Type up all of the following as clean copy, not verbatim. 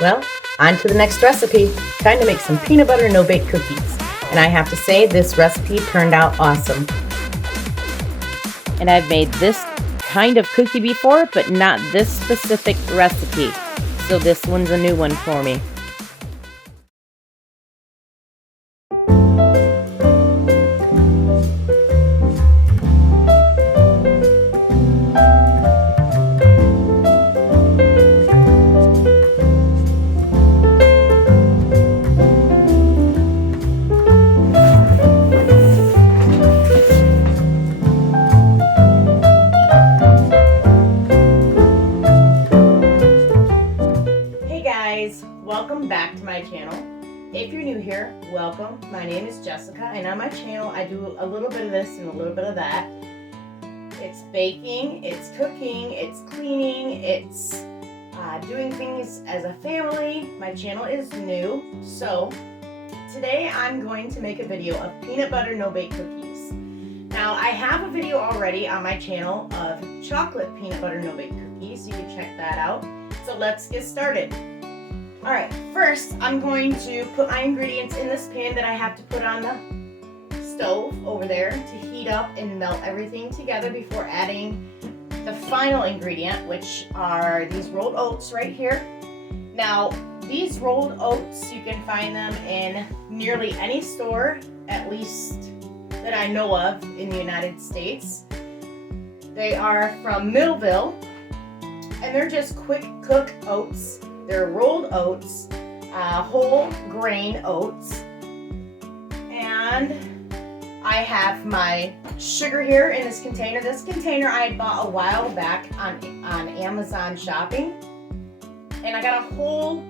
Well, on to the next recipe. Time to make some peanut butter no-bake cookies. And I have to say, this recipe turned out awesome. And I've made this kind of cookie before, but not this specific recipe. So this one's a new one for me. Welcome back to my channel. If you're new here, welcome. My name is Jessica, and on my channel I do a little bit of this and a little bit of that. It's baking, it's cooking, it's cleaning, it's doing things as a family. My channel is new, so today I'm going to make a video of peanut butter no-bake cookies. Now I have a video already on my channel of chocolate peanut butter no-bake cookies. You can check that out. So let's get started. Alright, first I'm going to put my ingredients in this pan that I have to put on the stove over there to heat up and melt everything together before adding the final ingredient, which are these rolled oats right here. Now, these rolled oats, you can find them in nearly any store, at least that I know of in the United States. They are from Millville, and they're just quick cook oats. They're rolled oats, whole grain oats, and I have my sugar here in this container. This container I bought a while back on Amazon shopping, and I got a whole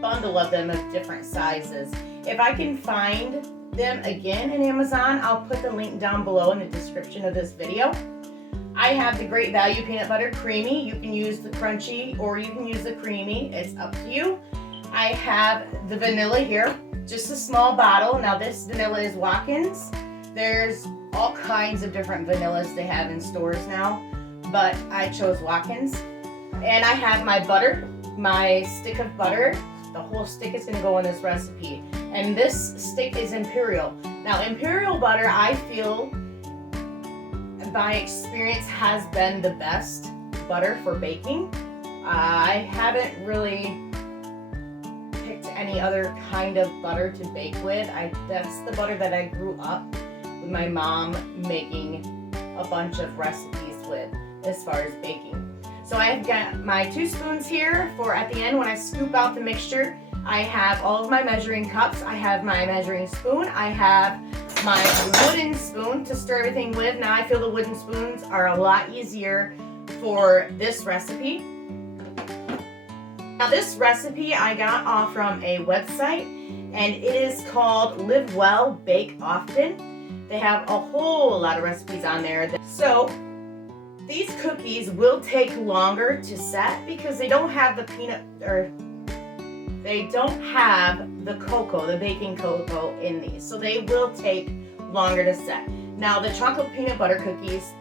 bundle of them of different sizes. If I can find them again in Amazon, I'll put the link down below in the description of this video. I have the Great Value Peanut Butter Creamy. You can use the crunchy or you can use the creamy. It's up to you. I have the vanilla here, just a small bottle. Now this vanilla is Watkins. There's all kinds of different vanillas they have in stores now, but I chose Watkins. And I have my butter, my stick of butter. The whole stick is going to go in this recipe. And this stick is Imperial. Now Imperial butter, I feel, by experience, has been the best butter for baking. I haven't really picked any other kind of butter to bake with. That's the butter that I grew up with my mom making a bunch of recipes with as far as baking. So I've got my 2 spoons here for at the end when I scoop out the mixture. I have all of my measuring cups. I have my measuring spoon. I have my wooden spoon to stir everything with. Now I feel the wooden spoons are a lot easier for this recipe. Now this recipe I got off from a website, and it is called Live Well, Bake Often. They have a whole lot of recipes on there. So these cookies will take longer to set because they don't have the they don't have the cocoa, the baking cocoa in these. So they will take longer to set. Now the chocolate peanut butter cookies,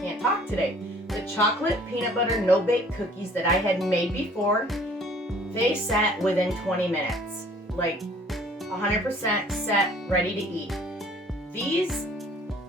can't talk today. The chocolate peanut butter no-bake cookies that I had made before, they set within 20 minutes. Like 100% set, ready to eat. These,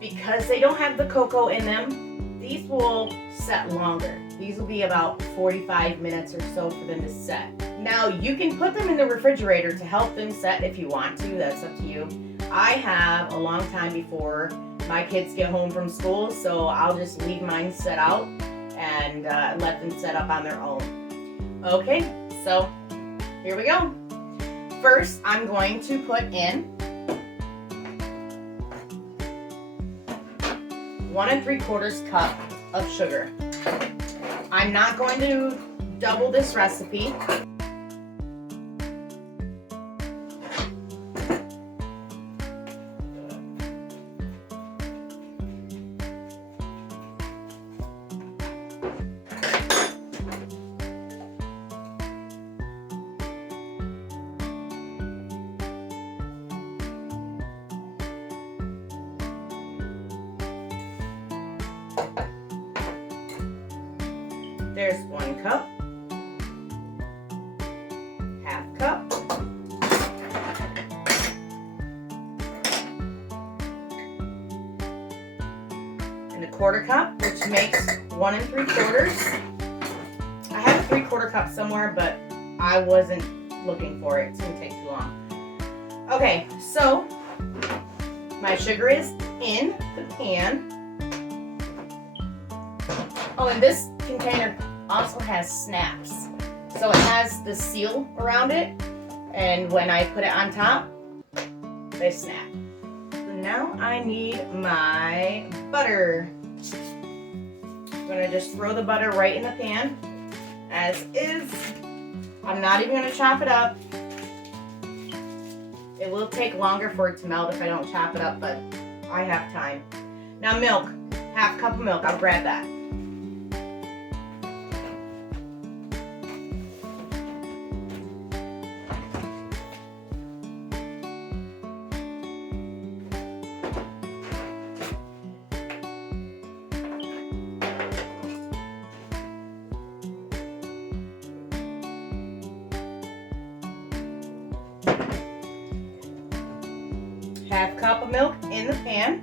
because they don't have the cocoa in them, these will set longer. These will be about 45 minutes or so for them to set. Now you can put them in the refrigerator to help them set if you want to. That's up to you. I have a long time before my kids get home from school, so I'll just leave mine set out and let them set up on their own. Okay, so here we go. First, I'm going to put in 1 3/4 cup of sugar. I'm not going to double this recipe. There's 1 cup. 1/4 cup, which makes 1 3/4. I have a 3/4 cup somewhere, but I wasn't looking for it. It's gonna take too long. Okay, so my sugar is in the pan. Oh, and this container also has snaps. So it has the seal around it, and when I put it on top, they snap. So now I need my butter. I'm gonna just throw the butter right in the pan, as is. I'm not even gonna chop it up. It will take longer for it to melt if I don't chop it up, but I have time. Now milk, 1/2 cup of milk, I'll grab that. Half cup of milk in the pan.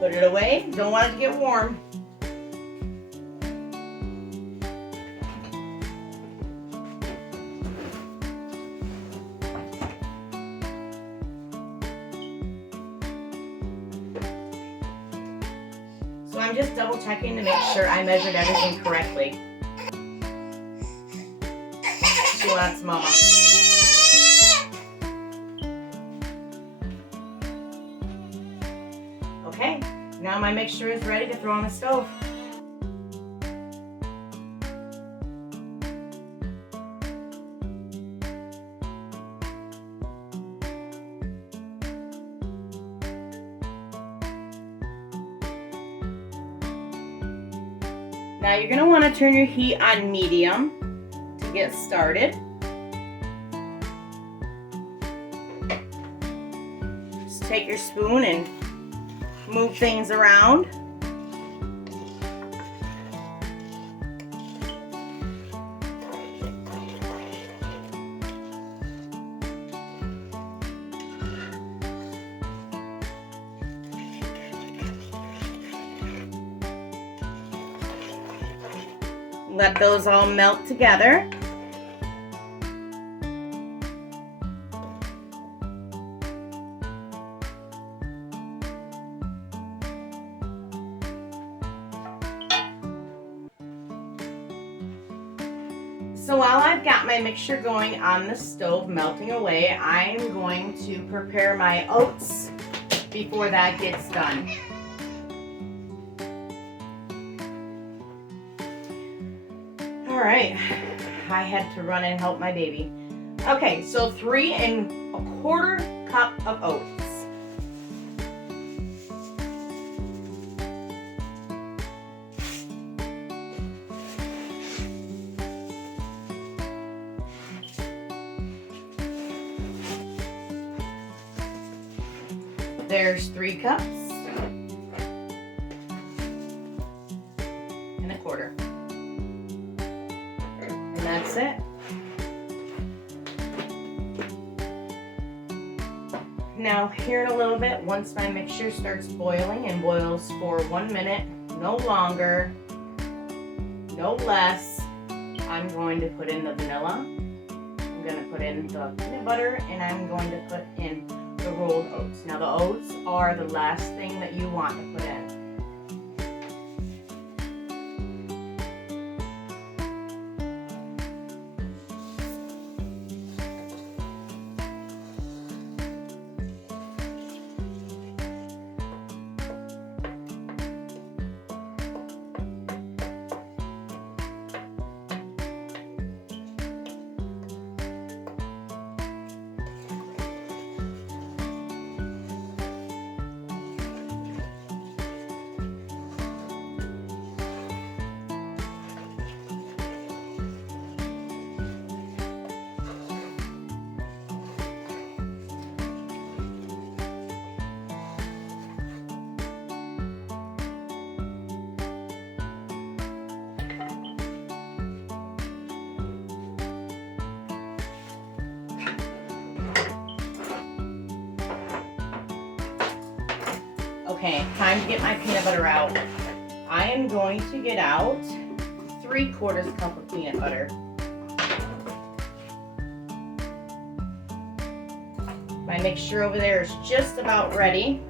Put it away. Don't want it to get warm. So I'm just double checking to make sure I measured everything correctly. She wants mama. Okay, now my mixture is ready to throw on the stove. Now you're going to want to turn your heat on medium to get started. Just take your spoon and move things around. Let those all melt together. So while I've got my mixture going on the stove melting away, I'm going to prepare my oats before that gets done. All right, I had to run and help my baby. Okay, so 3 1/4 cup of oats. There's 3 cups and 1/4. And that's it. Now here in a little bit, once my mixture starts boiling and boils for 1 minute, no longer, no less, I'm going to put in the vanilla. I'm going to put in the peanut butter, and I'm going to put in the rolled oats. Now the oats are the last thing that you want to put in. Okay, time to get my peanut butter out. I am going to get out 3/4 cup of peanut butter. My mixture over there is just about ready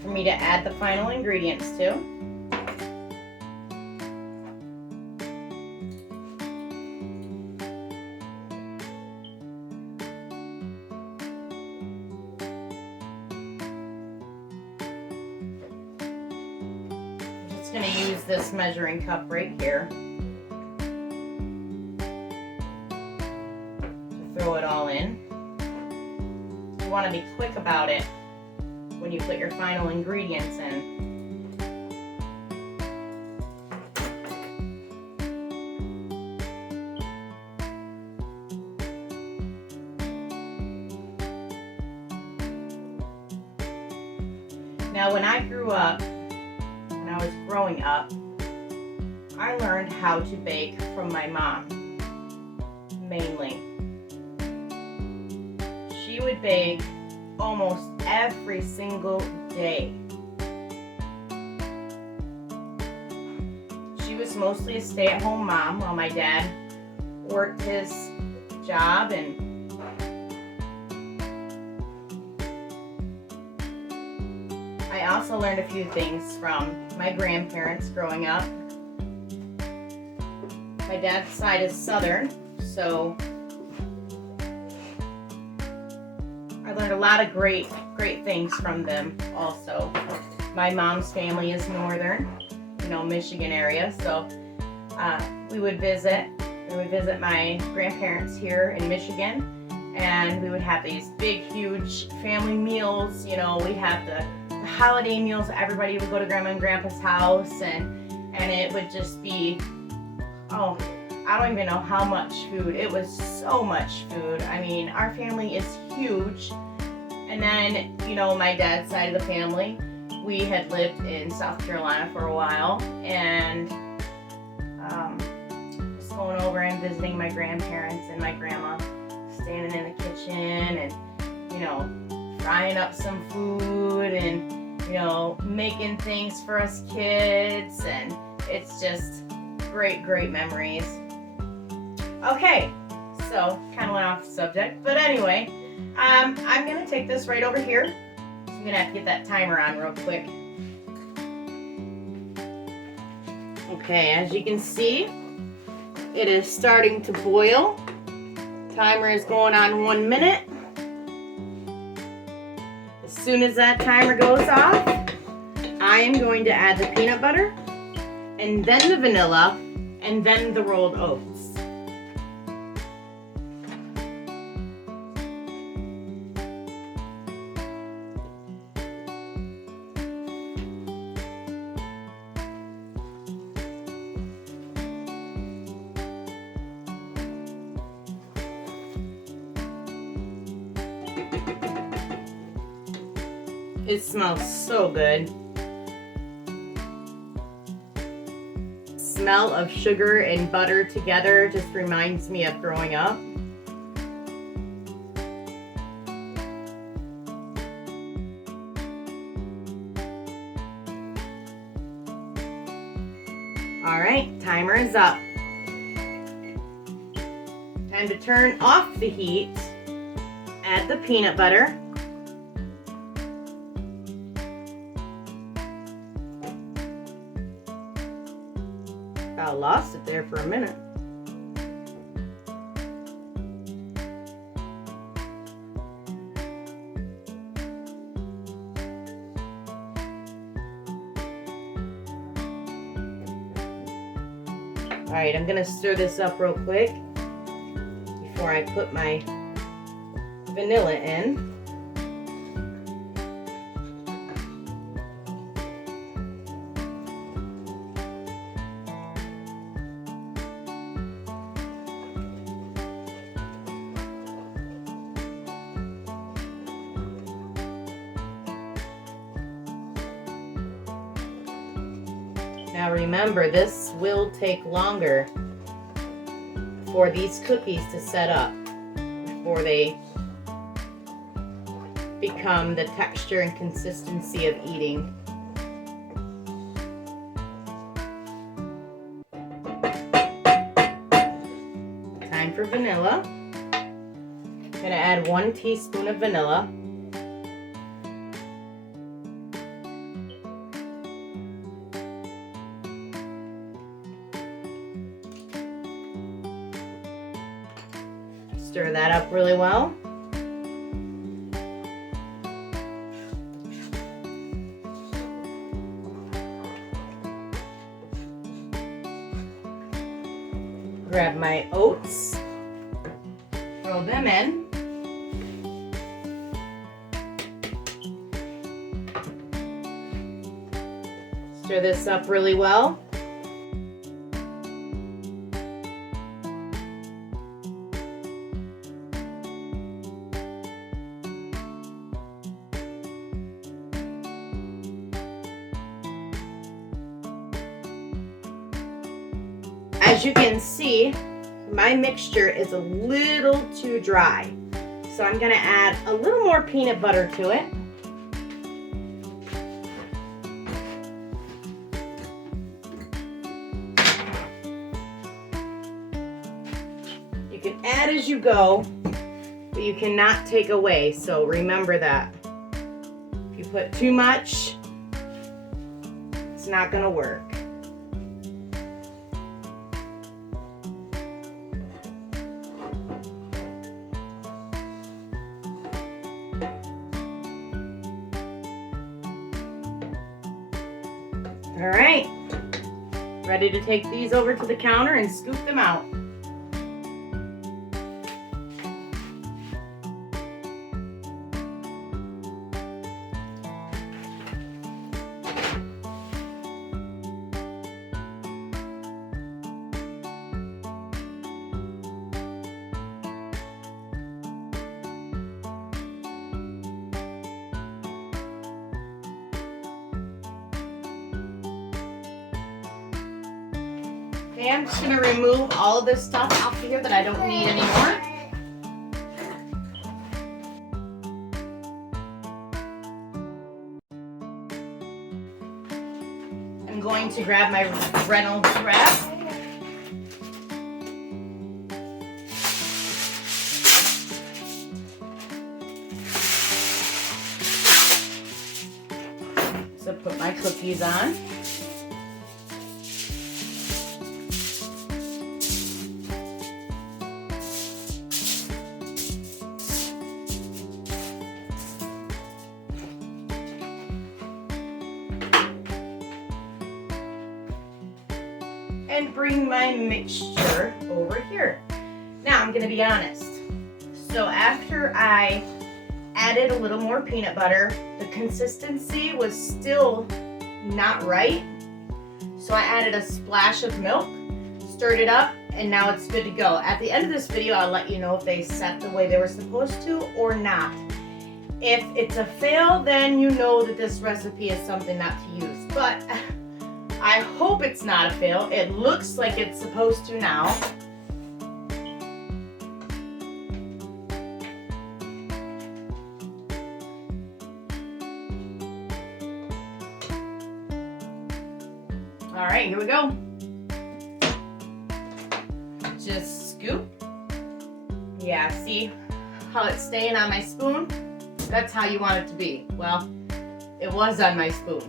for me to add the final ingredients to. I'm just going to use this measuring cup right here to throw it all in. You want to be quick about it when you put your final ingredients in. Now when I was growing up, I learned how to bake from my mom, mainly. She would bake almost every single day. She was mostly a stay-at-home mom while my dad worked his job, and I also learned a few things from my grandparents growing up. My dad's side is Southern, so I learned a lot of great things from them also. My mom's family is Northern, Michigan area, so we would visit my grandparents here in Michigan, and we would have these big, huge family meals. We'd have the holiday meals. Everybody would go to Grandma and Grandpa's house, and it would just be, I don't even know how much food. It was so much food. I mean, our family is huge. And then, my dad's side of the family, we had lived in South Carolina for a while, and just going over and visiting my grandparents and my grandma, standing in the kitchen and, frying up some food and, making things for us kids, and it's just great memories. Okay, so kind of went off the subject, but anyway, I'm going to take this right over here. I'm going to have to get that timer on real quick. Okay, as you can see, it is starting to boil. Timer is going on 1 minute. As soon as that timer goes off, I am going to add the peanut butter, and then the vanilla, and then the rolled oats. It smells so good. Smell of sugar and butter together just reminds me of growing up. All right, timer is up. Time to turn off the heat. Add the peanut butter. I lost it there for a minute. All right, I'm gonna stir this up real quick before I put my vanilla in. Now remember, this will take longer for these cookies to set up before they become the texture and consistency of eating. for vanilla. I'm gonna add 1 teaspoon of vanilla. Stir that up really well. Grab my oats, throw them in. Stir this up really well. As you can see, my mixture is a little too dry. So I'm gonna add a little more peanut butter to it. You can add as you go, but you cannot take away, so remember that. If you put too much, it's not gonna work. All right, ready to take these over to the counter and scoop them out. Okay, I'm just gonna remove all of this stuff off of here that I don't need anymore. I'm going to grab my Reynolds wrap. So put my cookies on. And bring my mixture over here. Now I'm gonna be honest. So after I added a little more peanut butter, the consistency was still not right. So I added a splash of milk, stirred it up, and now it's good to go. At the end of this video, I'll let you know if they set the way they were supposed to or not. If it's a fail, then you know that this recipe is something not to use. But I hope it's not a fail. It looks like it's supposed to now. All right, here we go. Just scoop. Yeah, see how it's staying on my spoon? That's how you want it to be. Well, it was on my spoon.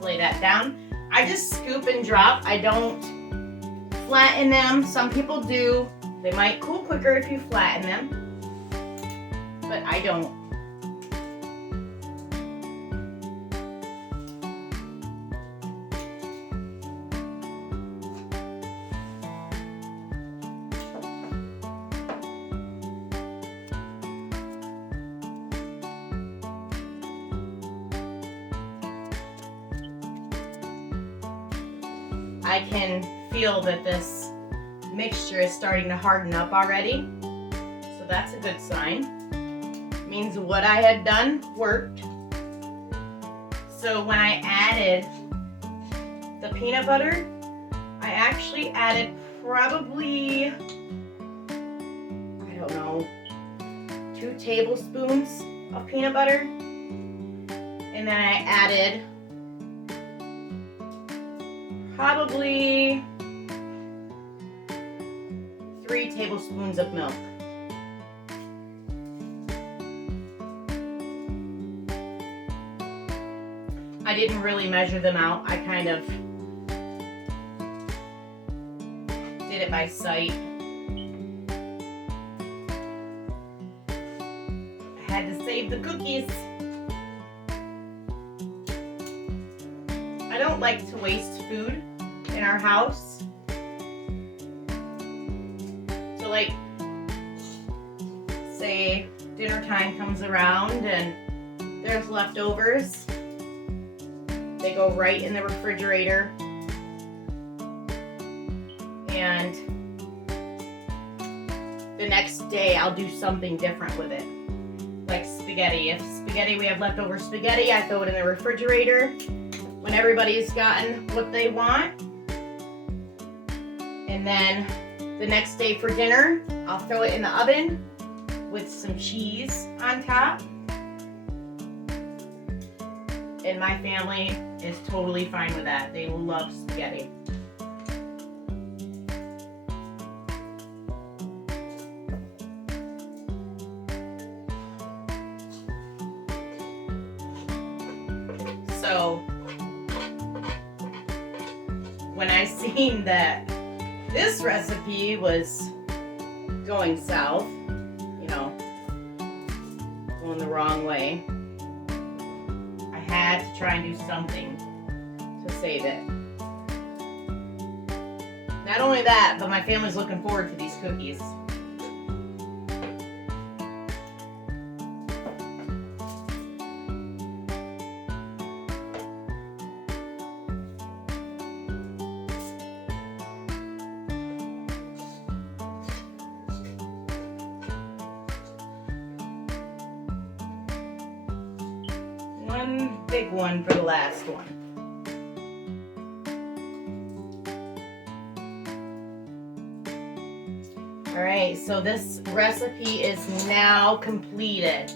Lay that down. I just scoop and drop. I don't flatten them. Some people do. They might cool quicker if you flatten them, but I don't. I can feel that this mixture is starting to harden up already, so that's a good sign. It means what I had done worked. So when I added the peanut butter, I actually added probably, I don't know, 2 tablespoons of peanut butter, and then I added probably 3 tablespoons of milk. I didn't really measure them out. I kind of did it by sight. I had to save the cookies. I don't like to waste food in our house. So like, say dinner time comes around and there's leftovers. They go right in the refrigerator. And the next day I'll do something different with it. Like spaghetti. If spaghetti, we have leftover spaghetti, I throw it in the refrigerator when everybody's gotten what they want. And then the next day for dinner, I'll throw it in the oven with some cheese on top. And my family is totally fine with that. They love spaghetti. So when I seen that this recipe was going south, you know, going the wrong way, I had to try and do something to save it. Not only that, but my family's looking forward to these cookies. One big one for the last one. All right, so this recipe is now completed.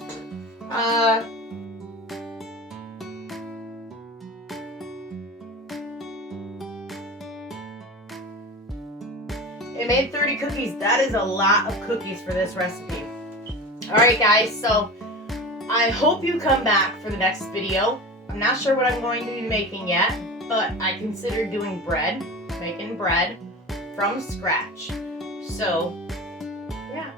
It made 30 cookies. That is a lot of cookies for this recipe. All right, guys, so I hope you come back for the next video. I'm not sure what I'm going to be making yet, but I consider doing bread, making bread from scratch. So, yeah.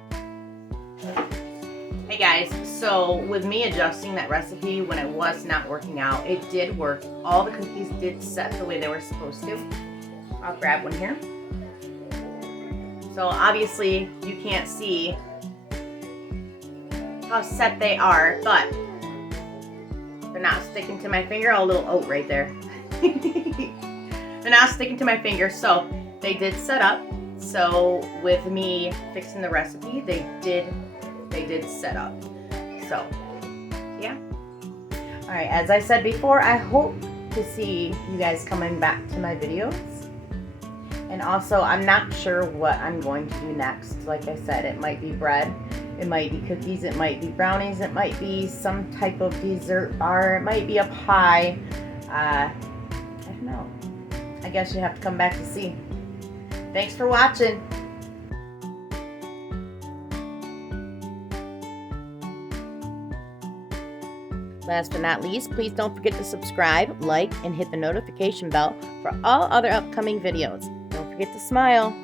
Hey guys, so with me adjusting that recipe when it was not working out, it did work. All the cookies did set the way they were supposed to. I'll grab one here. So obviously you can't see how set they are, but they're not sticking to my finger. A little oat right there. They're not sticking to my finger, so they did set up. So with me fixing the recipe, they did set up. So yeah. All right, as I said before, I hope to see you guys coming back to my videos. And also, I'm not sure what I'm going to do next. Like I said, it might be bread. It might be cookies, it might be brownies, it might be some type of dessert bar, it might be a pie. I don't know. I guess you have to come back to see. Thanks for watching. Last but not least, please don't forget to subscribe, like, and hit the notification bell for all other upcoming videos. Don't forget to smile.